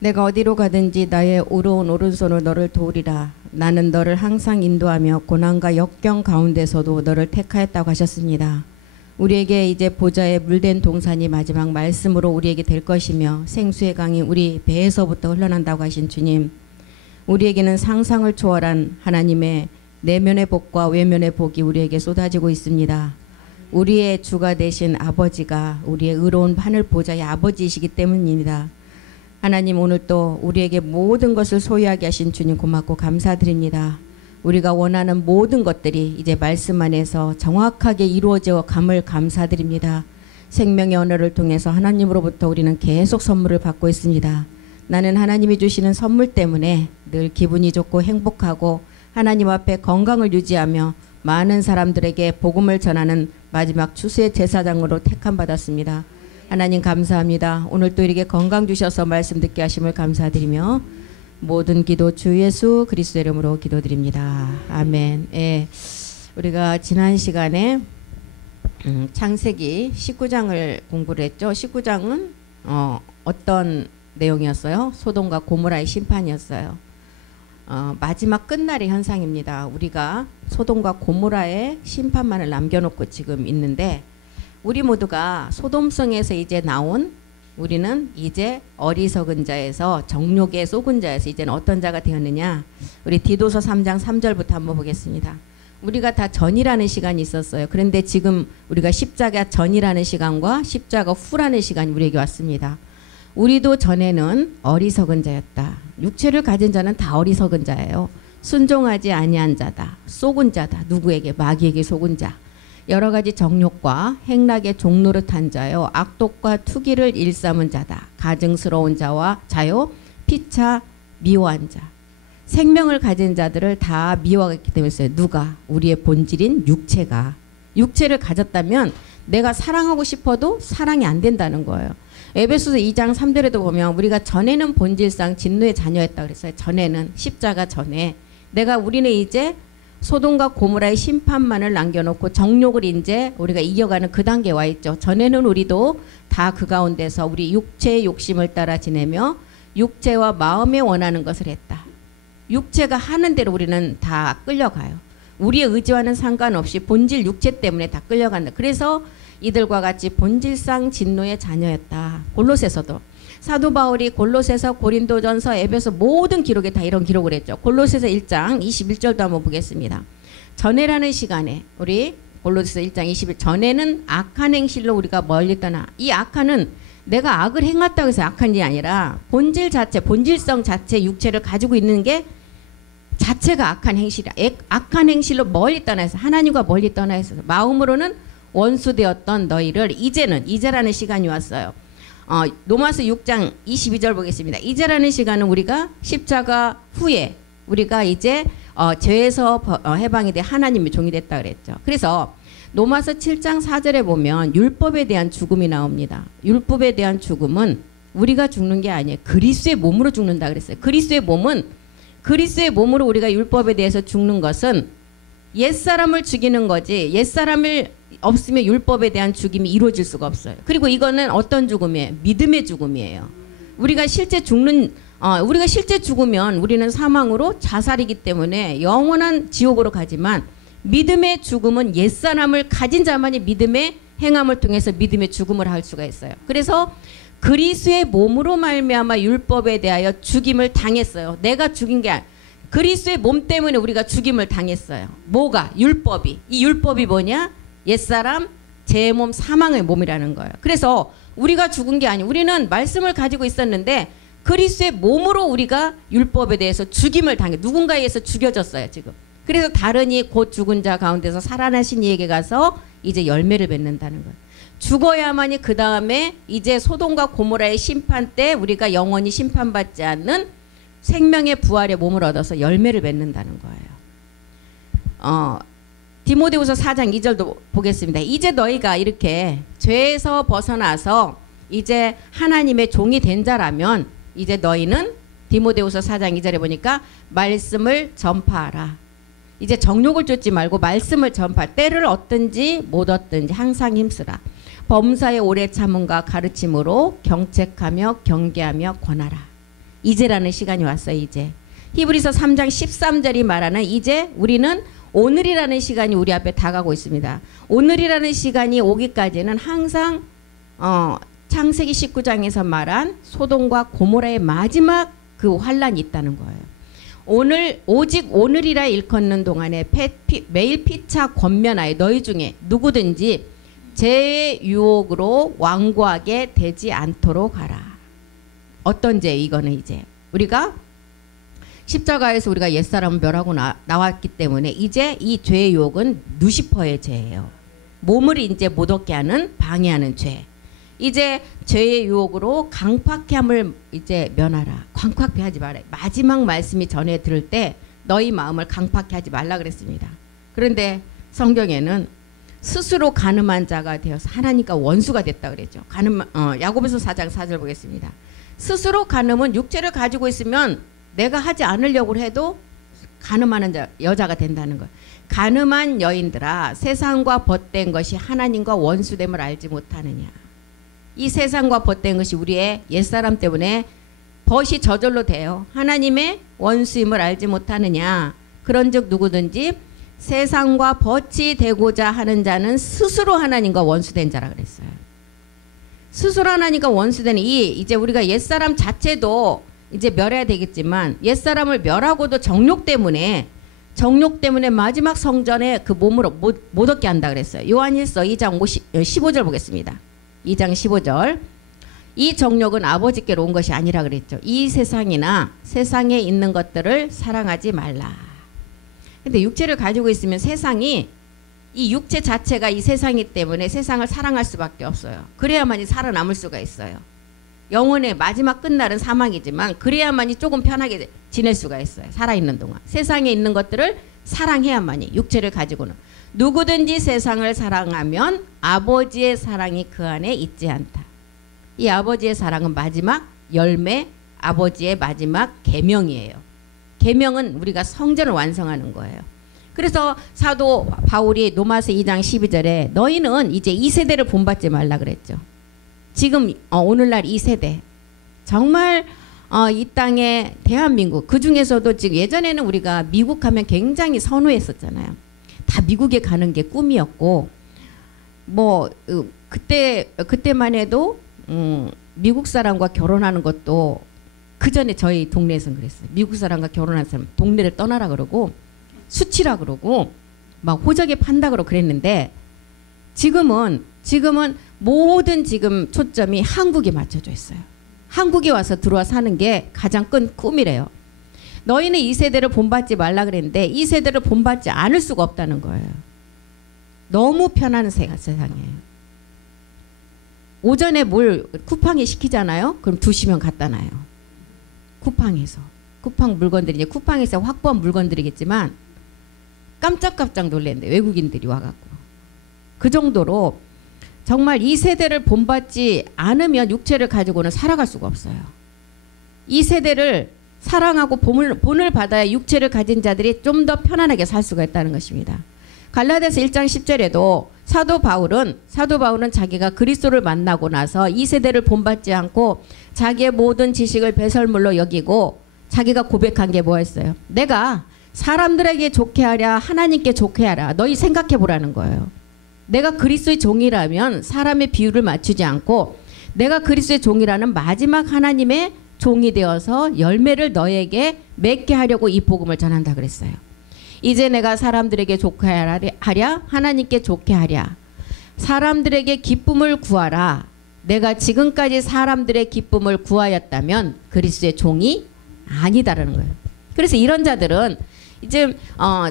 내가 어디로 가든지 나의 의로운 오른손으로 너를 도우리라. 나는 너를 항상 인도하며 고난과 역경 가운데서도 너를 택하였다고 하셨습니다. 우리에게 이제 보좌에 물된 동산이 마지막 말씀으로 우리에게 될 것이며 생수의 강이 우리 배에서부터 흘러난다고 하신 주님, 우리에게는 상상을 초월한 하나님의 내면의 복과 외면의 복이 우리에게 쏟아지고 있습니다. 우리의 주가 되신 아버지가 우리의 의로운 하늘 보좌의 아버지이시기 때문입니다. 하나님, 오늘 또 우리에게 모든 것을 소유하게 하신 주님 고맙고 감사드립니다. 우리가 원하는 모든 것들이 이제 말씀 안에서 정확하게 이루어져 감을 감사드립니다. 생명의 언어를 통해서 하나님으로부터 우리는 계속 선물을 받고 있습니다. 나는 하나님이 주시는 선물 때문에 늘 기분이 좋고 행복하고 하나님 앞에 건강을 유지하며 많은 사람들에게 복음을 전하는 마지막 추수의 제사장으로 택함받았습니다. 하나님 감사합니다. 오늘 또 이렇게 건강 주셔서 말씀 듣게 하심을 감사드리며 모든 기도 주 예수 그리스도 이름으로 기도드립니다. 아멘. 예, 우리가 지난 시간에 창세기 19장을 공부를 했죠. 19장은 어떤 내용이었어요? 소돔과 고모라의 심판이었어요. 마지막 끝날의 현상입니다. 우리가 소돔과 고모라의 심판만을 남겨놓고 지금 있는데, 우리 모두가 소돔성에서 이제 나온 우리는 이제 어리석은 자에서 정욕에 속은 자에서 이제는 어떤 자가 되었느냐. 우리 디도서 3장 3절부터 한번 보겠습니다. 우리가 다 전이라는 시간이 있었어요. 그런데 지금 우리가 십자가 전이라는 시간과 십자가 후라는 시간이 우리에게 왔습니다. 우리도 전에는 어리석은 자였다. 육체를 가진 자는 다 어리석은 자예요. 순종하지 아니한 자다. 속은 자다. 누구에게? 마귀에게 속은 자. 여러 가지 정욕과 행락의 종노릇한 자요. 악독과 투기를 일삼은 자다. 가증스러운 자와 자요. 피차 미워한 자. 생명을 가진 자들을 다 미워하기 때문에 있어요. 누가? 우리의 본질인 육체가. 육체를 가졌다면 내가 사랑하고 싶어도 사랑이 안 된다는 거예요. 에베소서 2장 3절에도 보면 우리가 전에는 본질상 진노의 자녀였다 그랬어요. 전에는, 십자가 전에. 우리는 이제 소돔과 고모라의 심판만을 남겨놓고 정욕을 이제 우리가 이겨가는 그 단계에 와 있죠. 전에는 우리도 다 그 가운데서 우리 육체의 욕심을 따라 지내며 육체와 마음에 원하는 것을 했다. 육체가 하는 대로 우리는 다 끌려가요. 우리의 의지와는 상관없이 본질 육체 때문에 다 끌려간다. 그래서 이들과 같이 본질상 진노의 자녀였다. 골로새서도 사도 바울이 골로새서, 고린도전서, 에베소 모든 기록에 다 이런 기록을 했죠. 골로새서 1장 21절도 한번 보겠습니다. 전에라는 시간에 우리 골로새서 1장 21 전에는 악한 행실로 우리가 멀리 떠나. 이 악한은 내가 악을 행했다고 해서 악한 게 아니라 본질 자체, 본질성 자체 육체를 가지고 있는 게 자체가 악한 행실이야. 악한 행실로 멀리 떠나서 하나님과 멀리 떠나서 마음으로는 원수되었던 너희를 이제라는 시간이 왔어요. 로마서 6장 22절 보겠습니다. 이제라는 시간은 우리가 십자가 후에 우리가 이제 죄에서 해방이 돼 하나님의 종이 됐다 그랬죠. 그래서 로마서 7장 4절에 보면 율법에 대한 죽음이 나옵니다. 율법에 대한 죽음은 우리가 죽는 게 아니에요. 그리스도의 몸으로 죽는다 그랬어요. 그리스도의 몸으로 우리가 율법에 대해서 죽는 것은 옛사람을 죽이는 거지, 옛사람을 없으면 율법에 대한 죽임이 이루어질 수가 없어요. 그리고 이거는 어떤 죽음이에요? 믿음의 죽음이에요. 우리가 실제 죽으면 우리는 사망으로 자살이기 때문에 영원한 지옥으로 가지만, 믿음의 죽음은 옛사람을 가진 자만이 믿음의 행함을 통해서 믿음의 죽음을 할 수가 있어요. 그래서 그리스도의 몸으로 말미암아 율법에 대하여 죽임을 당했어요. 내가 죽인 게 아니라 그리스도의 몸 때문에 우리가 죽임을 당했어요. 뭐가? 율법이. 이 율법이 뭐냐? 옛사람, 제 몸, 사망의 몸이라는 거예요. 그래서 우리가 죽은 게 아니에요. 우리는 말씀을 가지고 있었는데 그리스도의 몸으로 우리가 율법에 대해서 죽임을 당해. 누군가에 의해서 죽여졌어요 지금. 그래서 다른 이 곧 죽은 자 가운데서 살아나신 이에게 가서 이제 열매를 맺는다는 거예요. 죽어야만이 그 다음에 이제 소돔과 고모라의 심판 때 우리가 영원히 심판받지 않는 생명의 부활의 몸을 얻어서 열매를 맺는다는 거예요. 디모데후서 4장 2절도 보겠습니다. 이제 너희가 이렇게 죄에서 벗어나서 이제 하나님의 종이 된 자라면 이제 너희는 디모데후서 4장 2절에 보니까 말씀을 전파하라. 이제 정욕을 쫓지 말고 말씀을 전파할. 때를 얻든지 못 얻든지 항상 힘쓰라. 범사의 오래 참음과 가르침으로 경책하며 경계하며 권하라. 이제라는 시간이 왔어요. 이제. 히브리서 3장 13절이 말하는 이제 우리는 오늘이라는 시간이 우리 앞에 다가오고 있습니다. 오늘이라는 시간이 오기까지는 항상 창세기 19장에서 말한 소돔과 고모라의 마지막 그 환란이 있다는 거예요. 오늘 오직 오늘이라 일컫는 동안에 매일 피차 권면하여 너희 중에 누구든지 죄의 유혹으로 완고하게 되지 않도록 하라. 어떤 죄? 이거는 이제 우리가 십자가에서 우리가 옛사람을 멸하고 나왔기 때문에 이제 이 죄의 유혹은 누시퍼의 죄예요. 몸을 이제 못 얻게 하는 방해하는 죄. 이제 죄의 유혹으로 강팍함을 이제 면하라. 강팍해 하지 마라. 마지막 말씀이 전해 들을 때 너희 마음을 강팍해 하지 말라 그랬습니다. 그런데 성경에는 스스로 가늠한 자가 되어서 하나님과 원수가 됐다 그랬죠. 야고보서 4장 4절 보겠습니다. 스스로 가늠은 육체를 가지고 있으면 내가 하지 않으려고 해도 가늠하는 여자가 된다는 거예요. 가늠한 여인들아 세상과 벗된 것이 하나님과 원수됨을 알지 못하느냐. 이 세상과 벗된 것이 우리의 옛사람 때문에 벗이 저절로 돼요. 하나님의 원수임을 알지 못하느냐. 그런즉 누구든지 세상과 벗이 되고자 하는 자는 스스로 하나님과 원수된 자라 그랬어요. 스스로 하나님과 원수된 이제 우리가 옛사람 자체도 이제 멸해야 되겠지만 옛사람을 멸하고도 정욕 때문에 마지막 성전에 그 몸으로 못 얻게 한다 그랬어요. 요한일서 2장 15절 보겠습니다. 2장 15절. 이 정욕은 아버지께로 온 것이 아니라 그랬죠. 이 세상이나 세상에 있는 것들을 사랑하지 말라. 근데 육체를 가지고 있으면 세상이 이 육체 자체가 이 세상이기 때문에 세상을 사랑할 수밖에 없어요. 그래야만이 살아남을 수가 있어요. 영혼의 마지막 끝날은 사망이지만 그래야만이 조금 편하게 지낼 수가 있어요. 살아있는 동안. 세상에 있는 것들을 사랑해야만이 육체를 가지고는. 누구든지 세상을 사랑하면 아버지의 사랑이 그 안에 있지 않다. 이 아버지의 사랑은 마지막 열매, 아버지의 마지막 계명이에요. 계명은 우리가 성전을 완성하는 거예요. 그래서 사도 바울이 로마서 2장 12절에 너희는 이제 이 세대를 본받지 말라 그랬죠. 지금 오늘날 이 세대 정말 이 땅에 대한민국 그중에서도 지금 예전에는 우리가 미국 하면 굉장히 선호했었잖아요. 다 미국에 가는 게 꿈이었고 뭐 그때만 해도 미국 사람과 결혼하는 것도 그 전에 저희 동네에서는 그랬어요. 미국 사람과 결혼한 사람 동네를 떠나라 그러고 수치라 그러고 막 호적에 판다 그러고 그랬는데 지금은 모든 지금 초점이 한국에 맞춰져 있어요. 한국에 와서 들어와 사는 게 가장 큰 꿈이래요. 너희는 이 세대를 본받지 말라 그랬는데 이 세대를 본받지 않을 수가 없다는 거예요. 너무 편한 세상이에요. 오전에 뭘 쿠팡에 시키잖아요. 그럼 2시면 갖다 놔요. 쿠팡에서. 쿠팡 물건들이 이제 쿠팡에서 확보한 물건들이겠지만 깜짝깜짝 놀랐는데 외국인들이 와갖고. 그 정도로 정말 이 세대를 본받지 않으면 육체를 가지고는 살아갈 수가 없어요. 이 세대를 사랑하고 본을 받아야 육체를 가진 자들이 좀 더 편안하게 살 수가 있다는 것입니다. 갈라디아서 1장 10절에도 사도 바울은 자기가 그리스도를 만나고 나서 이 세대를 본받지 않고 자기의 모든 지식을 배설물로 여기고 자기가 고백한 게 뭐였어요? 내가 사람들에게 좋게 하랴 하나님께 좋게 하랴. 너희 생각해 보라는 거예요. 내가 그리스도의 종이라면 사람의 비율을 맞추지 않고 내가 그리스도의 종이라는 마지막 하나님의 종이 되어서 열매를 너에게 맺게 하려고 이 복음을 전한다 그랬어요. 이제 내가 사람들에게 좋게 하랴 하나님께 좋게 하랴. 사람들에게 기쁨을 구하라. 내가 지금까지 사람들의 기쁨을 구하였다면 그리스도의 종이 아니다라는 거예요. 그래서 이런 자들은 이제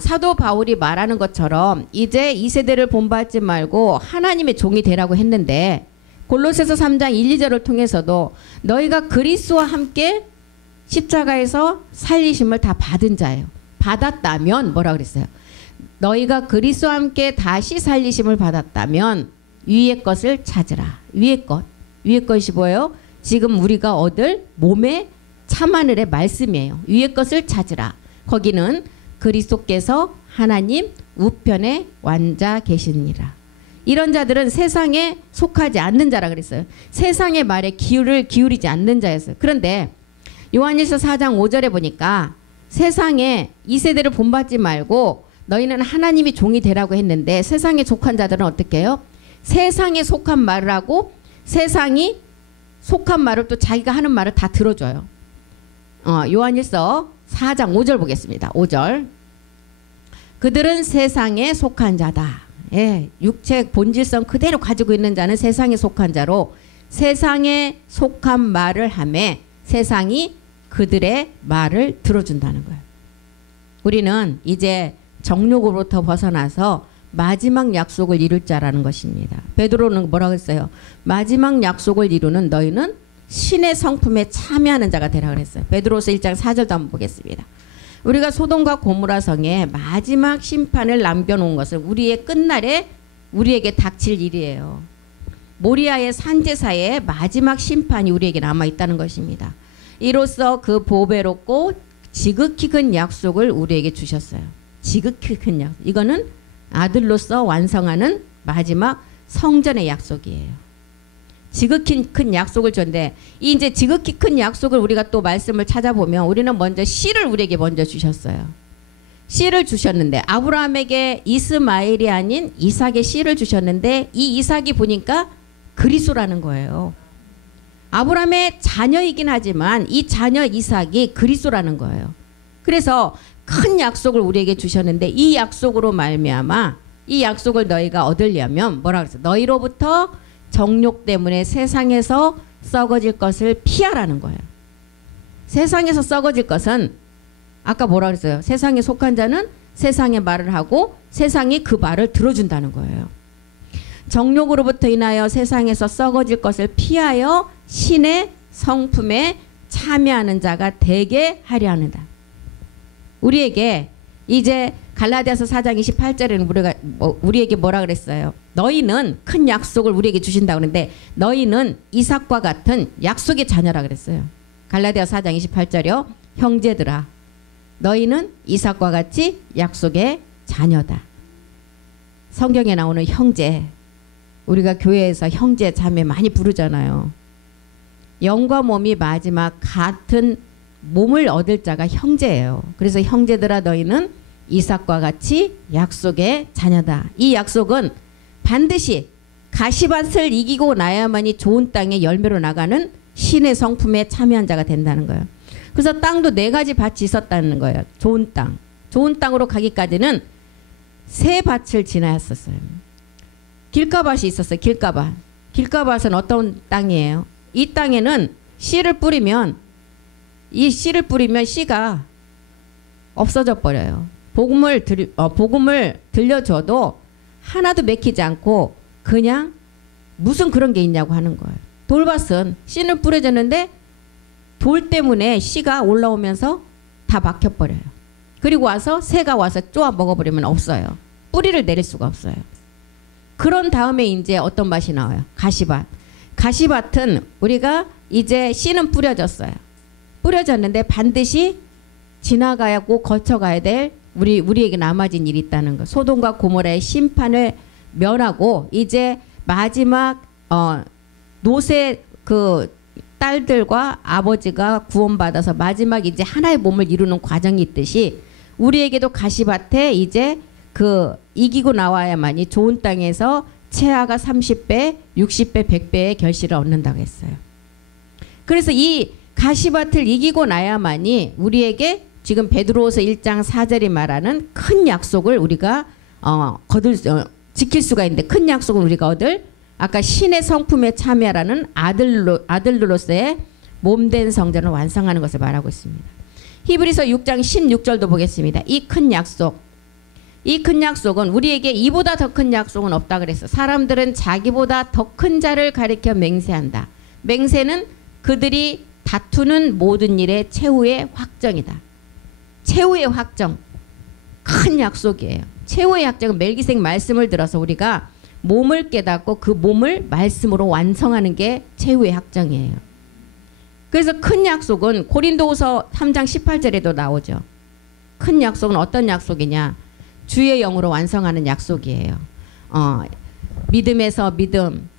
사도 바울이 말하는 것처럼 이제 이 세대를 본받지 말고 하나님의 종이 되라고 했는데 골로새서 3장 1, 2절을 통해서도 너희가 그리스도와 함께 십자가에서 살리심을 다 받은 자예요. 받았다면 뭐라 그랬어요? 너희가 그리스도와 함께 다시 살리심을 받았다면 위의 것을 찾으라. 위의 것이 뭐예요? 지금 우리가 얻을 몸의 참하늘의 말씀이에요. 위의 것을 찾으라. 거기는 그리스도께서 하나님 우편에 앉아 계시니라. 이런 자들은 세상에 속하지 않는 자라 그랬어요. 세상의 말에 귀를 기울이지 않는 자였어요. 그런데 요한일서 4장 5절에 보니까 세상에 이 세대를 본받지 말고 너희는 하나님이 종이 되라고 했는데 세상에 속한 자들은 어떻게 해요? 세상에 속한 말을 하고 세상이 속한 말을 또 자기가 하는 말을 다 들어줘요. 요한일서 4장 5절 보겠습니다. 5절. 그들은 세상에 속한 자다. 예, 육체 본질성 그대로 가지고 있는 자는 세상에 속한 자로 세상에 속한 말을 하며 세상이 그들의 말을 들어준다는 거예요. 우리는 이제 정욕으로부터 벗어나서 마지막 약속을 이룰 자라는 것입니다. 베드로는 뭐라고 했어요? 마지막 약속을 이루는 너희는 신의 성품에 참여하는 자가 되라 그랬어요. 베드로서 1장 4절도 한번 보겠습니다. 우리가 소돔과 고모라 성에 마지막 심판을 남겨놓은 것은 우리의 끝날에 우리에게 닥칠 일이에요. 모리아의 산제사의 마지막 심판이 우리에게 남아있다는 것입니다. 이로써 그 보배롭고 지극히 큰 약속을 우리에게 주셨어요. 지극히 큰 약속. 이거는 아들로서 완성하는 마지막 성전의 약속이에요. 지극히 큰 약속을 줬는데 이제 지극히 큰 약속을 우리가 또 말씀을 찾아보면 우리는 먼저 씨를 우리에게 먼저 주셨어요. 씨를 주셨는데 아브라함에게 이스마엘이 아닌 이삭의 씨를 주셨는데 이 이삭이 보니까 그리스도라는 거예요. 아브라함의 자녀이긴 하지만 이 자녀 이삭이 그리스도라는 거예요. 그래서 큰 약속을 우리에게 주셨는데 이 약속으로 말미암아 이 약속을 너희가 얻으려면 뭐라고 했어요? 너희로부터 정욕 때문에 세상에서 썩어질 것을 피하라는 거예요. 세상에서 썩어질 것은 아까 뭐라 그랬어요? 세상에 속한 자는 세상의 말을 하고 세상이 그 말을 들어준다는 거예요. 정욕으로부터 인하여 세상에서 썩어질 것을 피하여 신의 성품에 참여하는 자가 되게 하려 하는다. 우리에게 이제 갈라디아서 4장 28절에는 우리에게 뭐라 그랬어요? 너희는 큰 약속을 우리에게 주신다고 그러는데 너희는 이삭과 같은 약속의 자녀라 그랬어요. 갈라디아서 4장 28절이요. 형제들아 너희는 이삭과 같이 약속의 자녀다. 성경에 나오는 형제, 우리가 교회에서 형제 자매 많이 부르잖아요. 영과 몸이 마지막 같은 몸을 얻을 자가 형제예요. 그래서 형제들아 너희는 이삭과 같이 약속의 자녀다. 이 약속은 반드시 가시밭을 이기고 나야만이 좋은 땅에 열매로 나가는 신의 성품에 참여한 자가 된다는 거예요. 그래서 땅도 4가지 밭이 있었다는 거예요. 좋은 땅. 좋은 땅으로 가기까지는 3밭을 지나였었어요. 길가밭이 있었어요. 길가밭. 길가밭은 어떤 땅이에요? 이 땅에는 씨를 뿌리면 씨가 없어져 버려요. 복음을 들려줘도 하나도 맥히지 않고 그냥 무슨 그런 게 있냐고 하는 거예요. 돌밭은 씨는 뿌려졌는데 돌 때문에 씨가 올라오면서 다 막혀버려요. 그리고 와서 새가 와서 쪼아 먹어버리면 없어요. 뿌리를 내릴 수가 없어요. 그런 다음에 이제 어떤 밭이 나와요? 가시밭. 가시밭은 우리가 이제 씨는 뿌려졌어요. 뿌려졌는데 반드시 지나가고 거쳐가야 될 우리에게 남아진 일이 있다는 거. 소돔과 고모라의 심판을 면하고 이제 마지막 노새 그 딸들과 아버지가 구원받아서 마지막 이제 하나의 몸을 이루는 과정이 있듯이 우리에게도 가시밭에 이제 그 이기고 나와야만이 좋은 땅에서 채아가 30배, 60배, 100배의 결실을 얻는다고 했어요. 그래서 이 가시밭을 이기고 나야만이 우리에게 지금 베드로후서 1장 4절이 말하는 큰 약속을 우리가 지킬 수가 있는데 큰 약속을 우리가 얻을 아까 신의 성품에 참여라는 아들로서의 몸된 성전을 완성하는 것을 말하고 있습니다. 히브리서 6장 16절도 보겠습니다. 이 큰 약속은 우리에게 이보다 더 큰 약속은 없다 그랬어. 사람들은 자기보다 더 큰 자를 가리켜 맹세한다. 맹세는 그들이 다투는 모든 일의 최후의 확정이다. 최후의 확정. 큰 약속이에요. 최후의 확정은 멜기세덱 말씀을 들어서 우리가 몸을 깨닫고 그 몸을 말씀으로 완성하는 게 최후의 확정이에요. 그래서 큰 약속은 고린도후서 3장 18절에도 나오죠. 큰 약속은 어떤 약속이냐? 주의 영으로 완성하는 약속이에요. 믿음에서 믿음,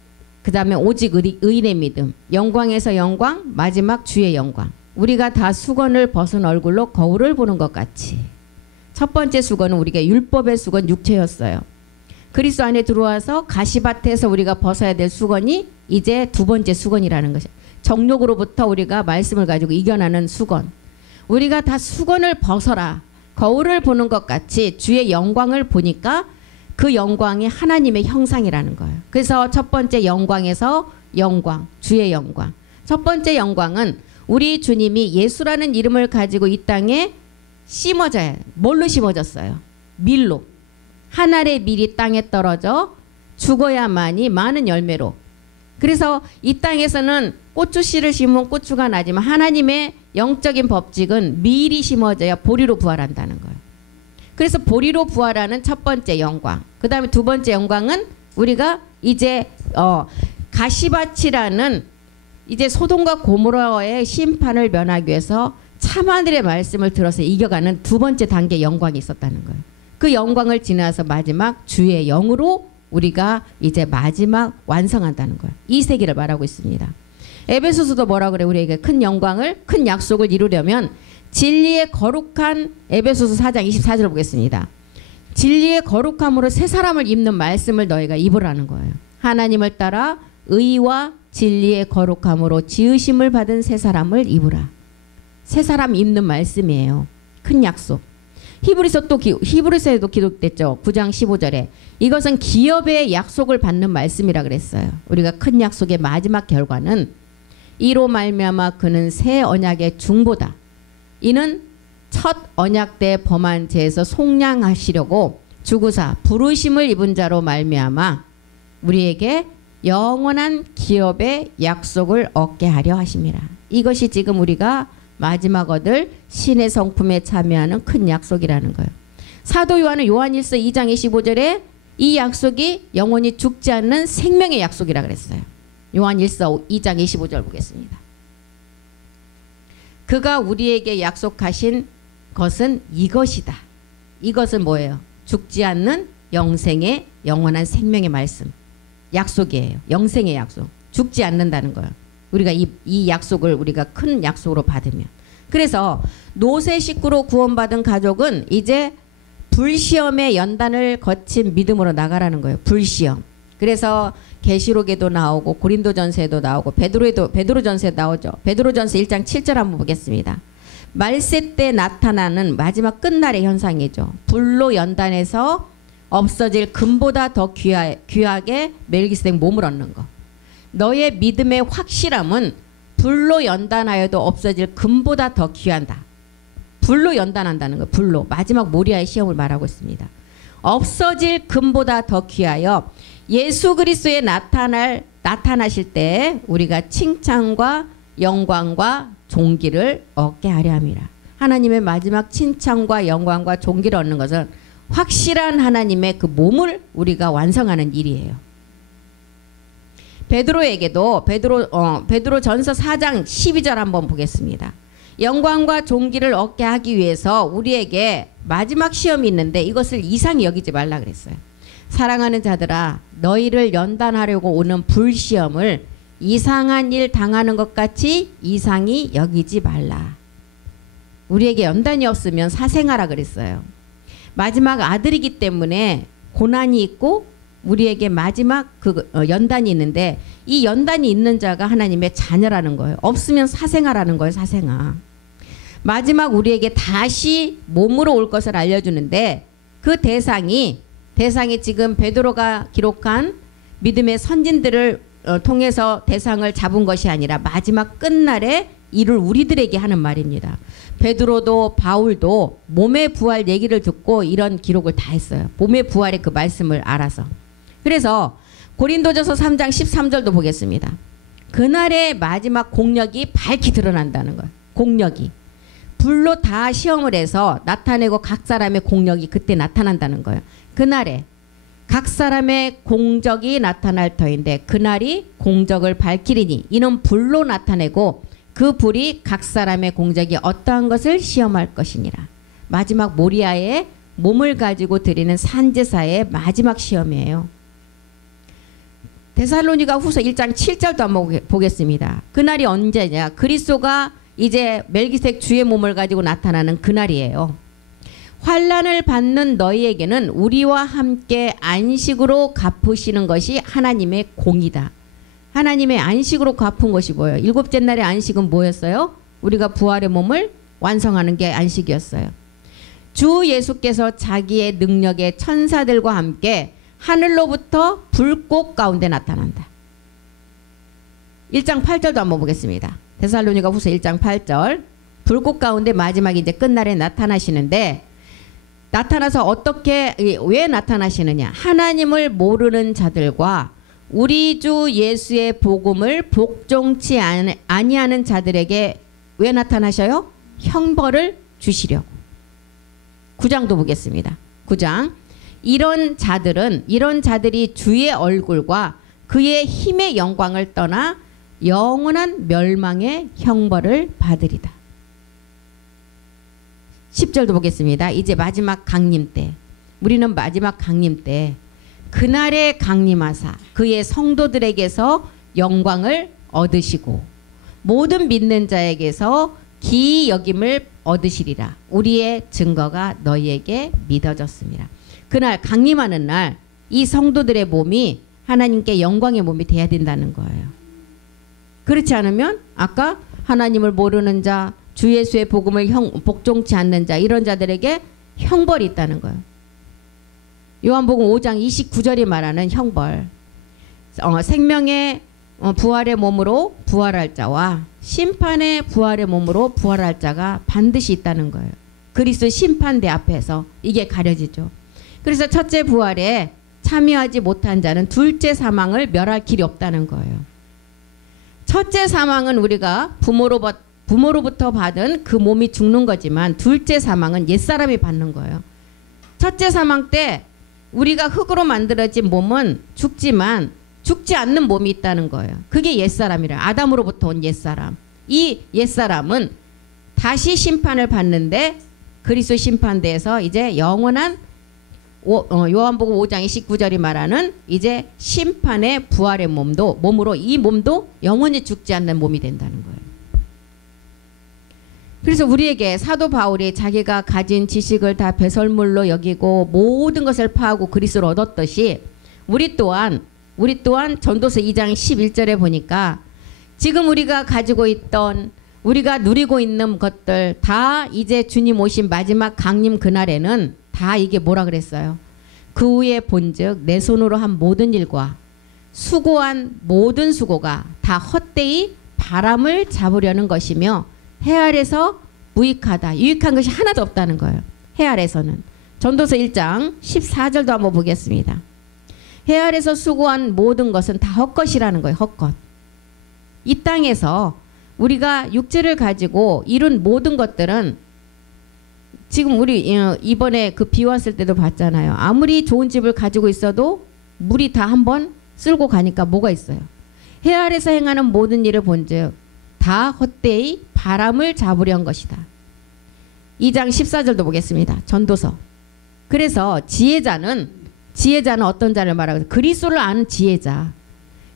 그 다음에 오직 의인의 믿음, 영광에서 영광, 마지막 주의 영광. 우리가 다 수건을 벗은 얼굴로 거울을 보는 것 같이. 첫 번째 수건은 우리가 율법의 수건 육체였어요. 그리스도 안에 들어와서 가시밭에서 우리가 벗어야 될 수건이 이제 두 번째 수건이라는 것이에요. 정욕으로부터 우리가 말씀을 가지고 이겨나는 수건. 우리가 다 수건을 벗어라. 거울을 보는 것 같이 주의 영광을 보니까 그 영광이 하나님의 형상이라는 거예요. 그래서 첫 번째 영광에서 영광, 주의 영광. 첫 번째 영광은 우리 주님이 예수라는 이름을 가지고 이 땅에 심어져야 해요. 뭘로 심어졌어요? 밀로. 한 알의 밀이 땅에 떨어져 죽어야만이 많은 열매로. 그래서 이 땅에서는 고추씨를 심으면 고추가 나지만 하나님의 영적인 법칙은 밀이 심어져야 보리로 부활한다는 거예요. 그래서 보리로 부활하는 첫 번째 영광. 그 다음에 두 번째 영광은 우리가 이제 가시밭이라는 이제 소돔과 고모라의 심판을 면하기 위해서 참하늘의 말씀을 들어서 이겨가는 두 번째 단계 영광이 있었다는 거예요. 그 영광을 지나서 마지막 주의 영으로 우리가 이제 마지막 완성한다는 거예요. 이 세계를 말하고 있습니다. 에베소서도 뭐라 그래? 우리에게 큰 영광을, 큰 약속을 이루려면 진리의 거룩한, 에베소서 4장 24절 보겠습니다. 진리의 거룩함으로 새 사람을 입는 말씀을 너희가 입으라는 거예요. 하나님을 따라 의와 진리의 거룩함으로 지으심을 받은 새 사람을 입으라. 새 사람 입는 말씀이에요. 큰 약속. 히브리서에도 기록됐죠. 9장 15절에 이것은 기업의 약속을 받는 말씀이라 그랬어요. 우리가 큰 약속의 마지막 결과는 이로 말미암아 그는 새 언약의 중보다. 이는 첫 언약 때 범한 죄에서 속량하시려고 주구사 부르심을 입은 자로 말미암아 우리에게 영원한 기업의 약속을 얻게 하려 하심이라. 이것이 지금 우리가 마지막 얻을 신의 성품에 참여하는 큰 약속이라는 거예요. 사도 요한은 요한일서 2장 25절에 이 약속이 영원히 죽지 않는 생명의 약속이라 그랬어요. 요한일서 2장 25절 보겠습니다. 그가 우리에게 약속하신 것은 이것이다. 이것은 뭐예요? 죽지 않는 영생의 영원한 생명의 말씀. 약속이에요. 영생의 약속. 죽지 않는다는 거예요. 우리가 이 약속을 우리가 큰 약속으로 받으면. 그래서 노새 식구로 구원받은 가족은 이제 불시험의 연단을 거친 믿음으로 나가라는 거예요. 불시험. 그래서 계시록에도 나오고 고린도전서에도 나오고 베드로전서에 나오죠. 베드로전서 1장 7절 한번 보겠습니다. 말세 때 나타나는 마지막 끝날의 현상이죠. 불로 연단해서 없어질 금보다 더 귀하게 멜기세덱 몸을 얻는 거. 너의 믿음의 확실함은 불로 연단하여도 없어질 금보다 더 귀한다. 불로 연단한다는 거. 불로. 마지막 모리아의 시험을 말하고 있습니다. 없어질 금보다 더 귀하여 예수 그리스도에 나타나실 때 우리가 칭찬과 영광과 존귀를 얻게 하려 함이라. 하나님의 마지막 칭찬과 영광과 존귀를 얻는 것은 확실한 하나님의 그 몸을 우리가 완성하는 일이에요. 베드로에게도 베드로전서 4장 12절 한번 보겠습니다. 영광과 존귀를 얻게 하기 위해서 우리에게 마지막 시험이 있는데 이것을 이상히 여기지 말라 그랬어요. 사랑하는 자들아, 너희를 연단하려고 오는 불시험을 이상한 일 당하는 것 같이 이상히 여기지 말라. 우리에게 연단이 없으면 사생하라 그랬어요. 마지막 아들이기 때문에 고난이 있고 우리에게 마지막 연단이 있는데 이 연단이 있는 자가 하나님의 자녀라는 거예요. 없으면 사생아라는 거예요. 사생아. 마지막 우리에게 다시 몸으로 올 것을 알려주는데 그 대상이 지금 베드로가 기록한 믿음의 선진들을 통해서 대상을 잡은 것이 아니라 마지막 끝날에 이를 우리들에게 하는 말입니다. 베드로도 바울도 몸의 부활 얘기를 듣고 이런 기록을 다 했어요. 몸의 부활의 그 말씀을 알아서. 그래서 고린도전서 3장 13절도 보겠습니다. 그날의 마지막 공력이 밝히 드러난다는 거예요. 공력이. 불로 다 시험을 해서 나타내고 각 사람의 공력이 그때 나타난다는 거예요. 그날에 각 사람의 공적이 나타날 터인데 그날이 공적을 밝히리니 이는 불로 나타내고 그 불이 각 사람의 공적이 어떠한 것을 시험할 것이니라. 마지막 모리아의 몸을 가지고 드리는 산제사의 마지막 시험이에요. 데살로니가 후서 1장 7절도 한번 보겠습니다. 그날이 언제냐? 그리스도가 이제 멜기세덱 주의 몸을 가지고 나타나는 그날이에요. 환난을 받는 너희에게는 우리와 함께 안식으로 갚으시는 것이 하나님의 공이다. 하나님의 안식으로 갚은 것이 뭐예요? 일곱째 날의 안식은 뭐였어요? 우리가 부활의 몸을 완성하는 게 안식이었어요. 주 예수께서 자기의 능력의 천사들과 함께 하늘로부터 불꽃 가운데 나타난다. 1장 8절도 한번 보겠습니다. 데살로니가 후서 1장 8절. 불꽃 가운데 마지막에 이제 끝날에 나타나시는데, 나타나서 어떻게, 왜 나타나시느냐? 하나님을 모르는 자들과 우리 주 예수의 복음을 복종치 아니하는 자들에게 왜 나타나셔요? 형벌을 주시려고. 9장도 보겠습니다. 9장. 이런 자들이 주의 얼굴과 그의 힘의 영광을 떠나 영원한 멸망의 형벌을 받으리다. 10절도 보겠습니다. 이제 마지막 강림 때, 우리는 마지막 강림 때 그날에 강림하사 그의 성도들에게서 영광을 얻으시고 모든 믿는 자에게서 기이 여김을 얻으시리라. 우리의 증거가 너희에게 믿어졌습니다. 그날 강림하는 날 이 성도들의 몸이 하나님께 영광의 몸이 돼야 된다는 거예요. 그렇지 않으면 아까 하나님을 모르는 자, 주 예수의 복음을 복종치 않는 자, 이런 자들에게 형벌이 있다는 거예요. 요한복음 5장 29절이 말하는 형벌. 생명의 부활의 몸으로 부활할 자와 심판의 부활의 몸으로 부활할 자가 반드시 있다는 거예요. 그리스도 심판대 앞에서 이게 가려지죠. 그래서 첫째 부활에 참여하지 못한 자는 둘째 사망을 멸할 길이 없다는 거예요. 첫째 사망은 우리가 부모로부터 받은 그 몸이 죽는 거지만, 둘째 사망은 옛사람이 받는 거예요. 첫째 사망 때 우리가 흙으로 만들어진 몸은 죽지만 죽지 않는 몸이 있다는 거예요. 그게 옛사람이라. 아담으로부터 온 옛사람. 이 옛사람은 다시 심판을 받는데 그리스도 심판대에서 이제 영원한 요한복음 5장 29절이 말하는 이제 심판의 부활의 몸으로 이 몸도 영원히 죽지 않는 몸이 된다는 거예요. 그래서 우리에게 사도 바울이 자기가 가진 지식을 다 배설물로 여기고 모든 것을 파하고 그리스도를 얻었듯이 우리 또한 전도서 2장 11절에 보니까 지금 우리가 가지고 있던, 우리가 누리고 있는 것들 다 이제 주님 오신 마지막 강림 그날에는 다 이게 뭐라 그랬어요? 그 후에 본즉 내 손으로 한 모든 일과 수고한 모든 수고가 다 헛되이 바람을 잡으려는 것이며 해 아래서 무익하다. 유익한 것이 하나도 없다는 거예요. 해 아래서는. 전도서 1장 14절도 한번 보겠습니다. 해 아래서 수고한 모든 것은 다 헛것이라는 거예요. 헛것. 이 땅에서 우리가 육체를 가지고 이룬 모든 것들은 지금 우리 이번에 그 비 왔을 때도 봤잖아요. 아무리 좋은 집을 가지고 있어도 물이 다 한번 쓸고 가니까 뭐가 있어요. 해 아래서 행하는 모든 일을 본즉 다 헛되이 바람을 잡으려는 것이다. 2장 14절도 보겠습니다. 전도서. 그래서 지혜자는 어떤 자를 말하고, 그리스도를 아는 지혜자.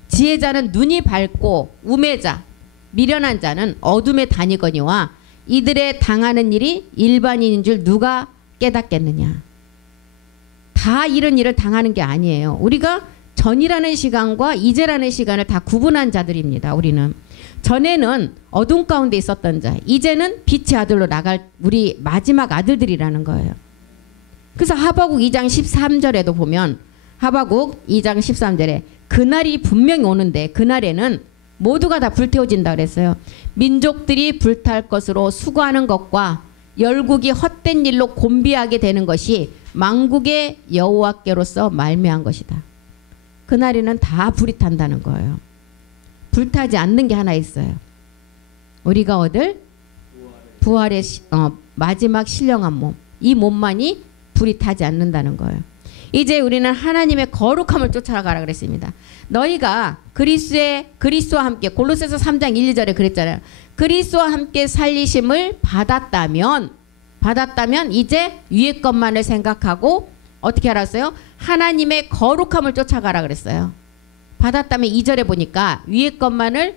지혜자는 눈이 밝고 우매자, 미련한 자는 어둠에 다니거니와 이들의 당하는 일이 일반인인 줄 누가 깨닫겠느냐. 다 이런 일을 당하는 게 아니에요. 우리가 전이라는 시간과 이제라는 시간을 다 구분한 자들입니다. 우리는 전에는 어둠 가운데 있었던 자, 이제는 빛의 아들로 나갈 우리 마지막 아들들이라는 거예요. 그래서 하박국 2장 13절에도 보면, 하박국 2장 13절에 그날이 분명히 오는데 그날에는 모두가 다 불태워진다 그랬어요. 민족들이 불탈 것으로 수고하는 것과 열국이 헛된 일로 곤비하게 되는 것이 만국의 여호와께로서 말미암은 것이다. 그날에는 다 불이 탄다는 거예요. 불타지 않는 게 하나 있어요. 우리가 얻을 부활의 마지막 신령한 몸. 이 몸만이 불이 타지 않는다는 거예요. 이제 우리는 하나님의 거룩함을 쫓아가라 그랬습니다. 너희가 그리스도와 함께, 골로새서 3장 1, 2절에 그랬잖아요. 그리스도와 함께 살리심을 받았다면 이제 위의 것만을 생각하고 어떻게 알았어요? 하나님의 거룩함을 쫓아가라 그랬어요. 받았다면 2절에 보니까 위의 것만을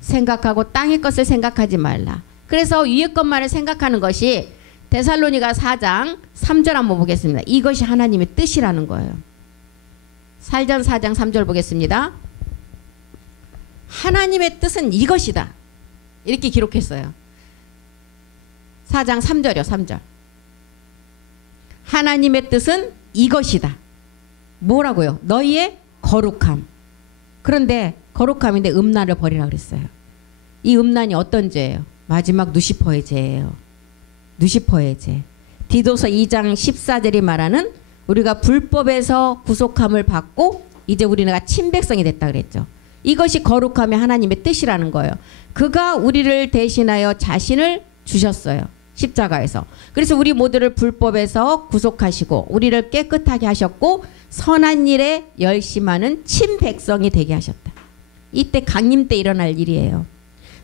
생각하고 땅의 것을 생각하지 말라. 그래서 위의 것만을 생각하는 것이 데살로니가 4장 3절 한번 보겠습니다. 이것이 하나님의 뜻이라는 거예요. 살전 4장 3절 보겠습니다. 하나님의 뜻은 이것이다. 이렇게 기록했어요. 4장 3절이요. 3절. 하나님의 뜻은 이것이다. 뭐라고요? 너희의 거룩함. 그런데 거룩함인데 음란을 버리라 그랬어요. 이 음란이 어떤 죄예요? 마지막 누시퍼의 죄예요. 누시퍼의 죄. 디도서 2장 14절이 말하는 우리가 불법에서 구속함을 받고 이제 우리가 친백성이 됐다 그랬죠. 이것이 거룩함의 하나님의 뜻이라는 거예요. 그가 우리를 대신하여 자신을 주셨어요. 십자가에서. 그래서 우리 모두를 불법에서 구속하시고 우리를 깨끗하게 하셨고 선한 일에 열심하는 친백성이 되게 하셨다. 이때 강림 때 일어날 일이에요.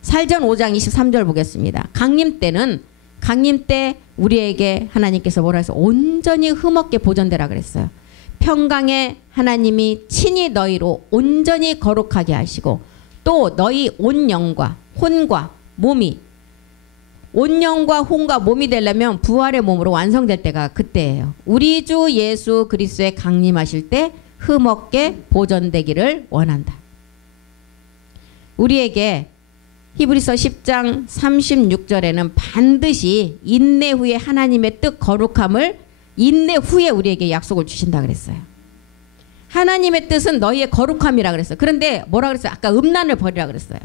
살전 5장 23절 보겠습니다. 강림 때 우리에게 하나님께서 뭐라 해서 온전히 흠없게 보존되라 그랬어요. 평강의 하나님이 친히 너희로 온전히 거룩하게 하시고 또 너희 온 영과 혼과 몸이 온 영과 혼과 몸이 되려면 부활의 몸으로 완성될 때가 그때예요. 우리 주 예수 그리스도의 강림하실 때 흠없게 보존되기를 원한다. 우리에게 히브리서 10장 36절에는 반드시 인내 후에 하나님의 뜻 거룩함을 인내 후에 우리에게 약속을 주신다 그랬어요. 하나님의 뜻은 너희의 거룩함이라 그랬어요. 그런데 뭐라 그랬어요? 아까 음란을 버리라 그랬어요.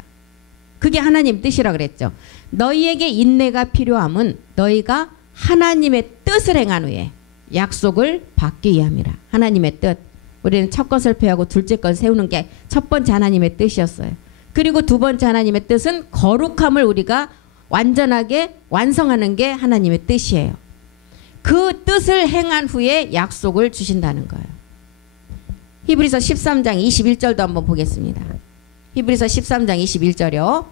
그게 하나님 뜻이라 그랬죠. 너희에게 인내가 필요함은 너희가 하나님의 뜻을 행한 후에 약속을 받기 위함이라. 하나님의 뜻. 우리는 첫 것을 폐하고 둘째 것을 세우는 게 첫 번째 하나님의 뜻이었어요. 그리고 두 번째 하나님의 뜻은 거룩함을 우리가 완전하게 완성하는 게 하나님의 뜻이에요. 그 뜻을 행한 후에 약속을 주신다는 거예요. 히브리서 13장 21절도 한번 보겠습니다. 히브리서 13장 21절이요.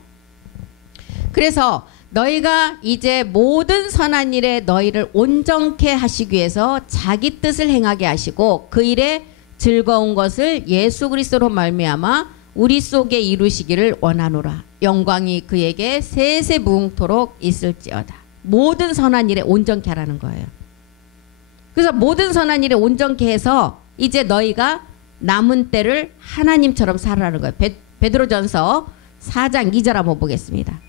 그래서 너희가 이제 모든 선한 일에 너희를 온전케 하시기 위해서 자기 뜻을 행하게 하시고 그 일에 즐거운 것을 예수 그리스도로 말미암아 우리 속에 이루시기를 원하노라. 영광이 그에게 세세 무궁토록 있을지어다. 모든 선한 일에 온전케 하라는 거예요. 그래서 모든 선한 일에 온전케 해서 이제 너희가 남은 때를 하나님처럼 살아라는 거예요. 베드로전서 4장 2절 한번 보겠습니다.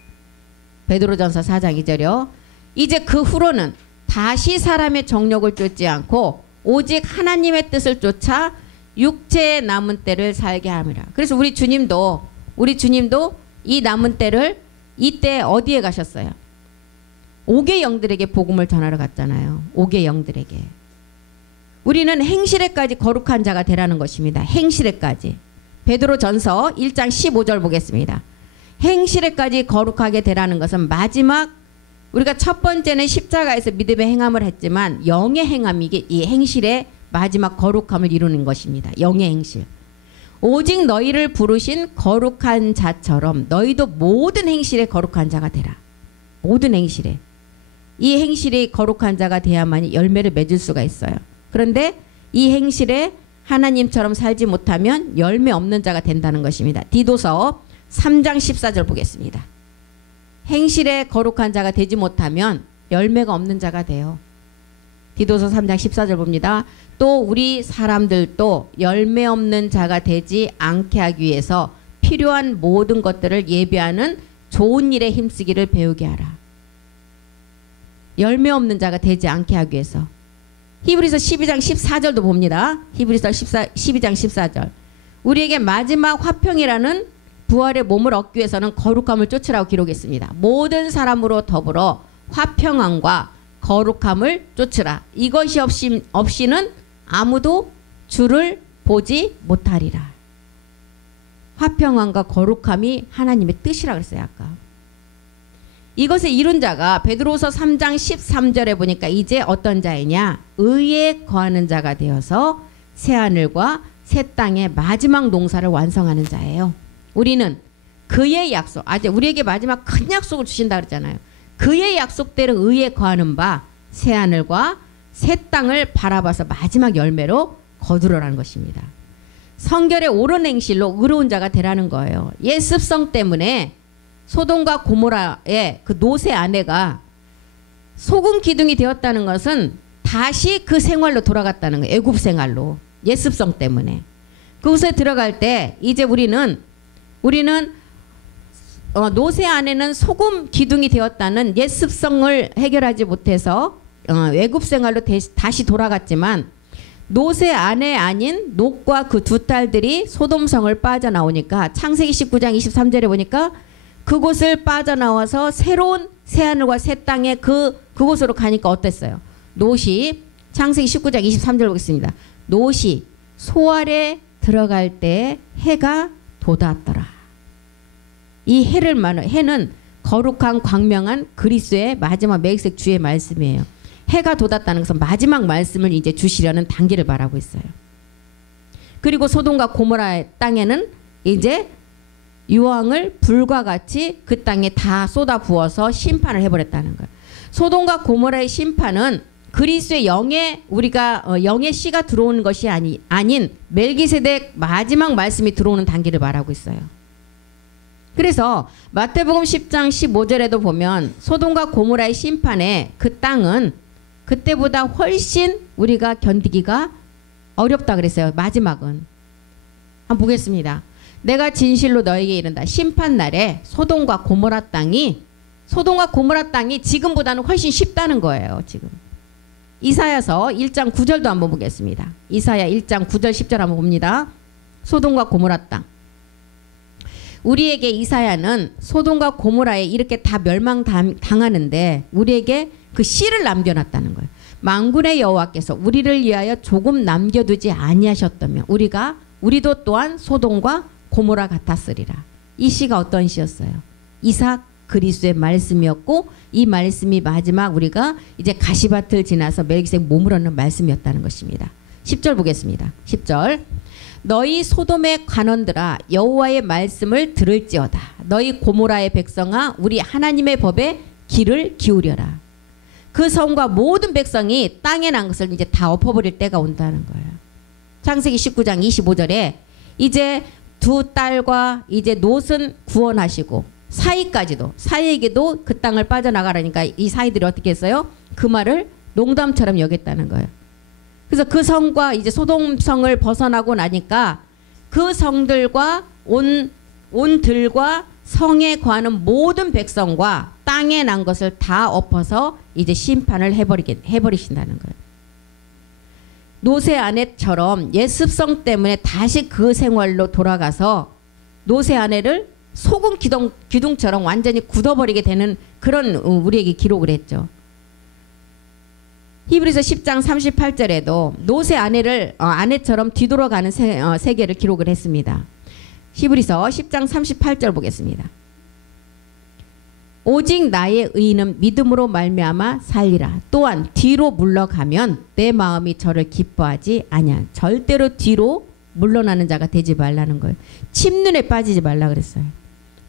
베드로전서 4장 2절이요. 이제 그 후로는 다시 사람의 정욕을 쫓지 않고 오직 하나님의 뜻을 쫓아 육체의 남은 때를 살게 함이라. 그래서 우리 주님도 이 남은 때를 이때 어디에 가셨어요? 옥의 영들에게 복음을 전하러 갔잖아요. 옥의 영들에게. 우리는 행실에까지 거룩한 자가 되라는 것입니다. 행실에까지. 베드로전서 1장 15절 보겠습니다. 행실에까지 거룩하게 되라는 것은 마지막 우리가 첫 번째는 십자가에서 믿음의 행함을 했지만 영의 행함이 이 행실의 마지막 거룩함을 이루는 것입니다. 영의 행실. 오직 너희를 부르신 거룩한 자처럼 너희도 모든 행실에 거룩한 자가 되라. 모든 행실에. 이 행실이 거룩한 자가 돼야만이 열매를 맺을 수가 있어요. 그런데 이 행실에 하나님처럼 살지 못하면 열매 없는 자가 된다는 것입니다. 디도서 3장 14절 보겠습니다. 행실에 거룩한 자가 되지 못하면 열매가 없는 자가 돼요. 디도서 3장 14절 봅니다. 또 우리 사람들도 열매 없는 자가 되지 않게 하기 위해서 필요한 모든 것들을 예비하는 좋은 일에 힘쓰기를 배우게 하라. 열매 없는 자가 되지 않게 하기 위해서. 히브리서 12장 14절도 봅니다. 히브리서 12장 14절. 우리에게 마지막 화평이라는 부활의 몸을 얻기 위해서는 거룩함을 쫓으라고 기록했습니다. 모든 사람으로 더불어 화평함과 거룩함을 쫓으라. 이것이 없이는 아무도 주를 보지 못하리라. 화평함과 거룩함이 하나님의 뜻이라 그랬어요. 아까. 이것을 이룬 자가 베드로서 3장 13절에 보니까 이제 어떤 자이냐? 의에 거하는 자가 되어서 새하늘과 새 땅의 마지막 농사를 완성하는 자예요. 우리는 그의 약속, 아직 우리에게 마지막 큰 약속을 주신다 그랬잖아요. 그의 약속대로 의에 거하는 바 새하늘과 새 땅을 바라봐서 마지막 열매로 거두러라는 것입니다. 성결의 옳은 행실로 의로운 자가 되라는 거예요. 옛 습성 때문에 소돔과 고모라의 그 노새 아내가 소금 기둥이 되었다는 것은 다시 그 생활로 돌아갔다는 거예요. 애굽 생활로. 예습성 때문에. 그곳에 들어갈 때 이제 우리는 노새 아내는 소금 기둥이 되었다는 예습성을 해결하지 못해서 애굽 생활로 다시 돌아갔지만 노새 아내 아닌 롯과 그 두 딸들이 소돔성을 빠져나오니까 창세기 19장 23절에 보니까 그곳을 빠져나와서 새로운 새하늘과 새 땅에 그곳으로 가니까 어땠어요? 롯이 창세기 19장 23절 보겠습니다. 롯이 소알에 들어갈 때 해가 돋았더라. 이 해는 거룩한 광명한 그리스도의 마지막 매일색 주의 말씀이에요. 해가 돋았다는 것은 마지막 말씀을 이제 주시려는 단계를 말하고 있어요. 그리고 소돔과 고모라의 땅에는 이제 유황을 불과 같이 그 땅에 다 쏟아 부어서 심판을 해버렸다는 거예요. 소돔과 고모라의 심판은 그리스도의 영의 씨가 들어오는 것이 아닌 멜기세덱 마지막 말씀이 들어오는 단계를 말하고 있어요. 그래서 마태복음 10장 15절에도 보면 소돔과 고모라의 심판에 그 땅은 그때보다 훨씬 우리가 견디기가 어렵다 그랬어요. 마지막은. 한번 보겠습니다. 내가 진실로 너에게 이른다. 심판날에 소돔과 고모라 땅이 지금보다는 훨씬 쉽다는 거예요. 지금. 이사야서 1장 9절도 한번 보겠습니다. 이사야 1장 9절 10절 한번 봅니다. 소돔과 고모라 땅. 우리에게 이사야는 소돔과 고모라에 이렇게 다 멸망당하는데 우리에게 그 씨를 남겨놨다는 거예요. 만군의 여호와께서 우리를 위하여 조금 남겨두지 아니하셨다며 우리도 또한 소돔과 고모라 같았으리라. 이 시가 어떤 시였어요? 이삭 그리스도의 말씀이었고 이 말씀이 마지막 우리가 이제 가시밭을 지나서 멜기세덱 몸을 얻는 말씀이었다는 것입니다. 10절 보겠습니다. 10절 너희 소돔의 관원들아 여호와의 말씀을 들을지어다. 너희 고모라의 백성아 우리 하나님의 법에 귀를 기울여라. 그 성과 모든 백성이 땅에 난 것을 이제 다 엎어버릴 때가 온다는 거예요. 창세기 19장 25절에 이제 두 딸과 이제 롯은 구원하시고 사이에게도 그 땅을 빠져나가라니까 이 사이들이 어떻게 했어요? 그 말을 농담처럼 여겼다는 거예요. 그래서 그 성과 이제 소돔성을 벗어나고 나니까 그 성들과 온 들과 성에 관한 모든 백성과 땅에 난 것을 다 엎어서 이제 심판을 해버리신다는 거예요. 노새 아내처럼 예습성 때문에 다시 그 생활로 돌아가서 노새 아내를 소금 기둥처럼 완전히 굳어버리게 되는 그런 우리에게 기록을 했죠. 히브리서 10장 38절에도 노새 아내처럼 뒤돌아가는 세계를 기록을 했습니다. 히브리서 10장 38절 보겠습니다. 오직 나의 의인은 믿음으로 말미암아 살리라. 또한 뒤로 물러가면 내 마음이 저를 기뻐하지 아니하. 절대로 뒤로 물러나는 자가 되지 말라는 거예요. 침눈에 빠지지 말라 그랬어요.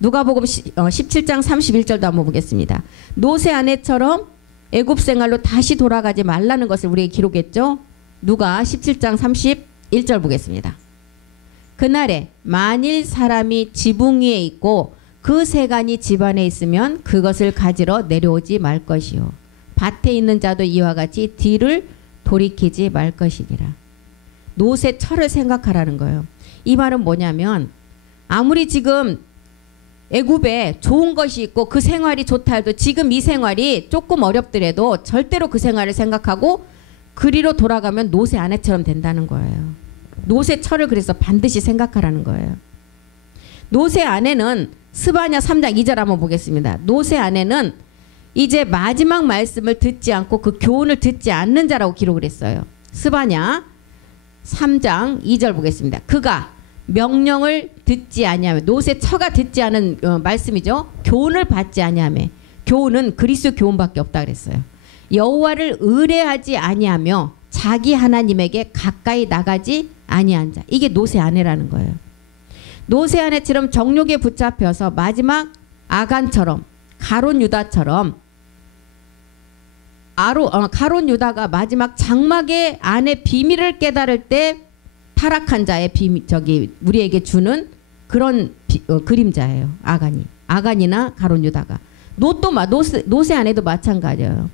누가복음 17장 31절도 한번 보겠습니다. 노새 아내처럼 애굽 생활로 다시 돌아가지 말라는 것을 우리에게 기록했죠. 누가 17장 31절 보겠습니다. 그날에 만일 사람이 지붕 위에 있고 그 세간이 집안에 있으면 그것을 가지러 내려오지 말 것이요. 밭에 있는 자도 이와 같이 뒤를 돌이키지 말 것이니라. 노새 철을 생각하라는 거예요. 이 말은 뭐냐면 아무리 지금 애굽에 좋은 것이 있고 그 생활이 좋다 해도 지금 이 생활이 조금 어렵더라도 절대로 그 생활을 생각하고 그리로 돌아가면 노새 아내처럼 된다는 거예요. 노새 철을 그래서 반드시 생각하라는 거예요. 노새 아내는 스바냐 3장 2절 한번 보겠습니다. 노새 아내는 이제 마지막 말씀을 듣지 않고 그 교훈을 듣지 않는 자라고 기록을 했어요. 스바냐 3장 2절 보겠습니다. 그가 명령을 듣지 아니하며 노새 처가 듣지 않은 말씀이죠. 교훈을 받지 아니하며 교훈은 그리스도 교훈밖에 없다 그랬어요. 여호와를 의뢰하지 아니하며 자기 하나님에게 가까이 나가지 아니한 자. 이게 노새 아내라는 거예요. 노새 아내처럼 정욕에 붙잡혀서 마지막 아간처럼 가론 유다처럼 가론 유다가 마지막 장막의 안의 비밀을 깨달을 때 타락한 자의 비밀 우리에게 주는 그런 그림자예요. 아간이나 가룟 유다가. 노세 안에도 마찬가지예요.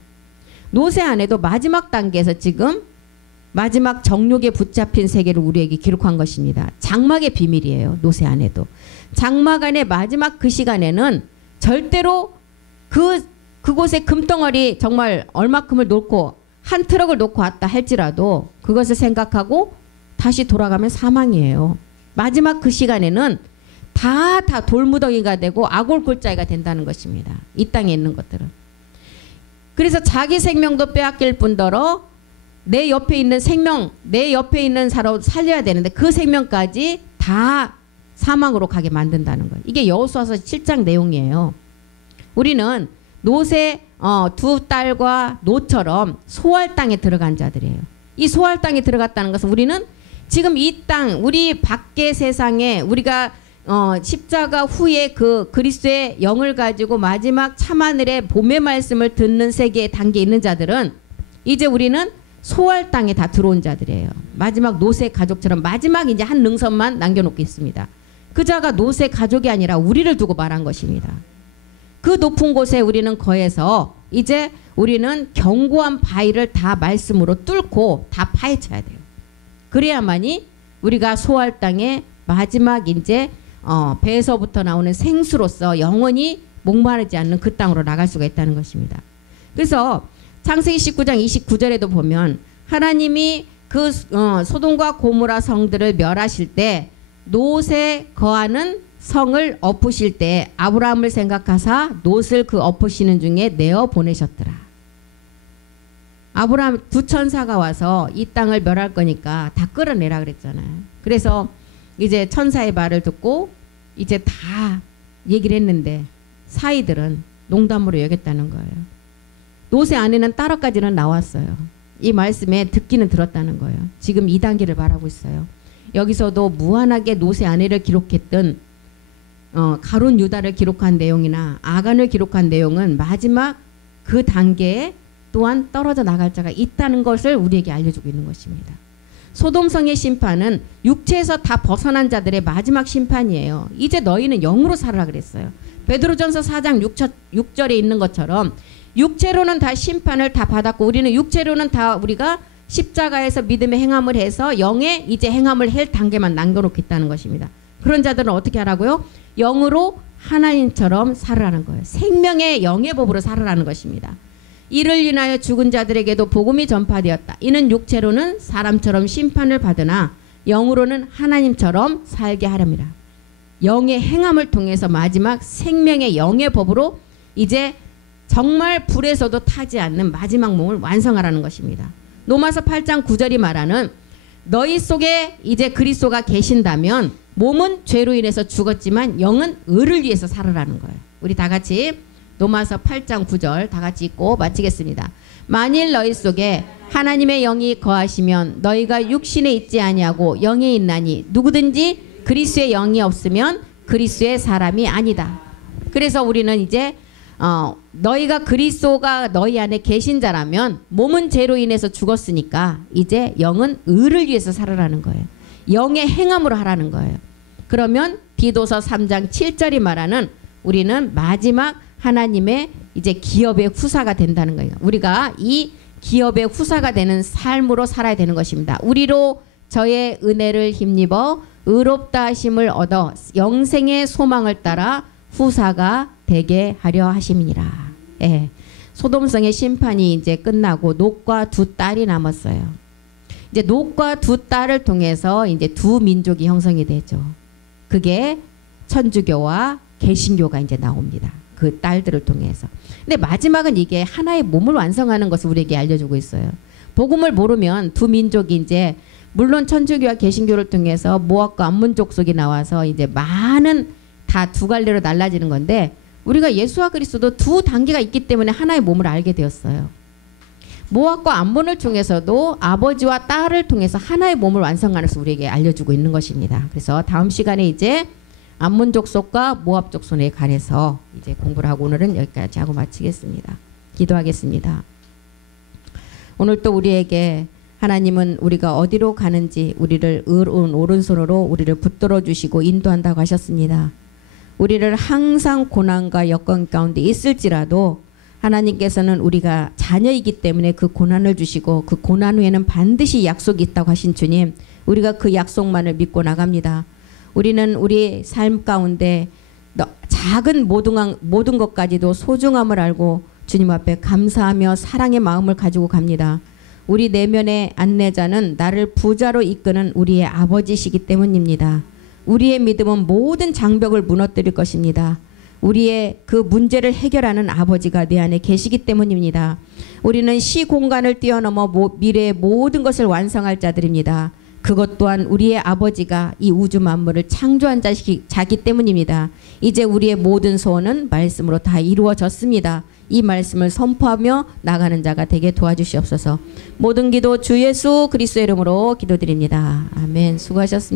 노세 안에도 마지막 단계에서 지금 마지막 정욕에 붙잡힌 세계를 우리에게 기록한 것입니다. 장막의 비밀이에요. 노세 안에도. 장막 안의 마지막 그 시간에는 절대로 그곳에 금덩어리 정말 얼마큼을 놓고 한 트럭을 놓고 왔다 할지라도 그것을 생각하고 다시 돌아가면 사망이에요. 마지막 그 시간에는 다 돌무더기가 되고 아골골짜기가 된다는 것입니다. 이 땅에 있는 것들은. 그래서 자기 생명도 빼앗길 뿐더러 내 옆에 있는 생명, 내 옆에 있는 사람 살려야 되는데 그 생명까지 다 사망으로 가게 만든다는 거예요. 이게 여호수아서 7장 내용이에요. 우리는 노세 두 딸과 노처럼 소할 땅에 들어간 자들이에요. 이 소할 땅에 들어갔다는 것은 우리는 지금 이 땅, 우리 밖의 세상에 우리가 십자가 후에 그 그리스도의 영을 가지고 마지막 참하늘의 봄의 말씀을 듣는 세계에 담겨 있는 자들은 이제 우리는 소할 땅에 다 들어온 자들이에요. 마지막 노세 가족처럼 마지막 이제 한 능선만 남겨놓고 있습니다. 그 자가 노세 가족이 아니라 우리를 두고 말한 것입니다. 그 높은 곳에 우리는 거해서 이제 우리는 견고한 바위를 다 말씀으로 뚫고 다 파헤쳐야 돼요. 그래야만이 우리가 소할 땅에 마지막 이제 배에서부터 나오는 생수로서 영원히 목마르지 않는 그 땅으로 나갈 수가 있다는 것입니다. 그래서 창세기 19장 29절에도 보면 하나님이 그 소돔과 고모라 성들을 멸하실 때 롯에 거하는 성을 엎으실 때 아브라함을 생각하사 롯을 그 엎으시는 중에 내어 보내셨더라. 아브라함 두 천사가 와서 이 땅을 멸할 거니까 다 끌어내라 그랬잖아요. 그래서 이제 천사의 말을 듣고 이제 다 얘기를 했는데 사이들은 농담으로 여겼다는 거예요. 롯의 아내는 따라까지는 나왔어요. 이 말씀에 듣기는 들었다는 거예요. 지금 2단계를 말하고 있어요. 여기서도 무한하게 롯의 아내를 기록했던 가룟 유다를 기록한 내용이나 아간을 기록한 내용은 마지막 그 단계에 또한 떨어져 나갈 자가 있다는 것을 우리에게 알려주고 있는 것입니다. 소돔성의 심판은 육체에서 다 벗어난 자들의 마지막 심판이에요. 이제 너희는 영으로 살아라 그랬어요. 베드로전서 4장 6절에 있는 것처럼 육체로는 다 심판을 다 받았고 우리는 육체로는 다 우리가 십자가에서 믿음의 행함을 해서 영의 이제 행함을 할 단계만 남겨놓고 있다는 것입니다. 그런 자들은 어떻게 하라고요? 영으로 하나님처럼 살으라는 거예요. 생명의 영의 법으로 살으라는 것입니다. 이를 인하여 죽은 자들에게도 복음이 전파되었다. 이는 육체로는 사람처럼 심판을 받으나 영으로는 하나님처럼 살게 하렵니다. 영의 행함을 통해서 마지막 생명의 영의 법으로 이제 정말 불에서도 타지 않는 마지막 몸을 완성하라는 것입니다. 로마서 8장 9절이 말하는 너희 속에 이제 그리스도가 계신다면 몸은 죄로 인해서 죽었지만 영은 의를 위해서 살으라는 거예요. 우리 다 같이 로마서 8장 9절 다 같이 읽고 마치겠습니다. 만일 너희 속에 하나님의 영이 거하시면 너희가 육신에 있지 아니하고 영에 있나니 누구든지 그리스도의 영이 없으면 그리스도의 사람이 아니다. 그래서 우리는 이제 너희가 그리스도가 너희 안에 계신 자라면 몸은 죄로 인해서 죽었으니까 이제 영은 의를 위해서 살으라는 거예요. 영의 행함으로 하라는 거예요. 그러면 디도서 3장 7절이 말하는 우리는 마지막 하나님의 이제 기업의 후사가 된다는 거예요. 우리가 이 기업의 후사가 되는 삶으로 살아야 되는 것입니다. 우리로 저의 은혜를 힘입어 의롭다 하심을 얻어 영생의 소망을 따라 후사가 되게 하려 하심이니라. 예. 소돔성의 심판이 이제 끝나고 롯과 두 딸이 남았어요. 이제 롯과 두 딸을 통해서 이제 두 민족이 형성이 되죠. 그게 천주교와 개신교가 이제 나옵니다. 그 딸들을 통해서. 근데 마지막은 이게 하나의 몸을 완성하는 것을 우리에게 알려주고 있어요. 복음을 모르면 두 민족이 이제 물론 천주교와 개신교를 통해서 모압과 암몬 족속이 나와서 이제 많은 다 두 갈래로 날라지는 건데 우리가 예수와 그리스도도 두 단계가 있기 때문에 하나의 몸을 알게 되었어요. 모압과 암몬을 통해서도 아버지와 딸을 통해서 하나의 몸을 완성하는 것을 우리에게 알려주고 있는 것입니다. 그래서 다음 시간에 이제 암몬 족속과 모압 족속에 관해서 이제 공부를 하고 오늘은 여기까지 하고 마치겠습니다. 기도하겠습니다. 오늘 또 우리에게 하나님은 우리가 어디로 가는지 우리를 의로운 오른손으로 우리를 붙들어 주시고 인도한다고 하셨습니다. 우리를 항상 고난과 여건 가운데 있을지라도 하나님께서는 우리가 자녀이기 때문에 그 고난을 주시고 그 고난 후에는 반드시 약속이 있다고 하신 주님, 우리가 그 약속만을 믿고 나갑니다. 우리는 우리 삶 가운데 작은 모든 것까지도 소중함을 알고 주님 앞에 감사하며 사랑의 마음을 가지고 갑니다. 우리 내면의 안내자는 나를 부자로 이끄는 우리의 아버지시기 때문입니다. 우리의 믿음은 모든 장벽을 무너뜨릴 것입니다. 우리의 그 문제를 해결하는 아버지가 내 안에 계시기 때문입니다. 우리는 시공간을 뛰어넘어 미래의 모든 것을 완성할 자들입니다. 그것 또한 우리의 아버지가 이 우주 만물을 창조한 자기 때문입니다. 이제 우리의 모든 소원은 말씀으로 다 이루어졌습니다. 이 말씀을 선포하며 나가는 자가 되게 도와주시옵소서. 모든 기도 주 예수 그리스도의 이름으로 기도드립니다. 아멘. 수고하셨습니다.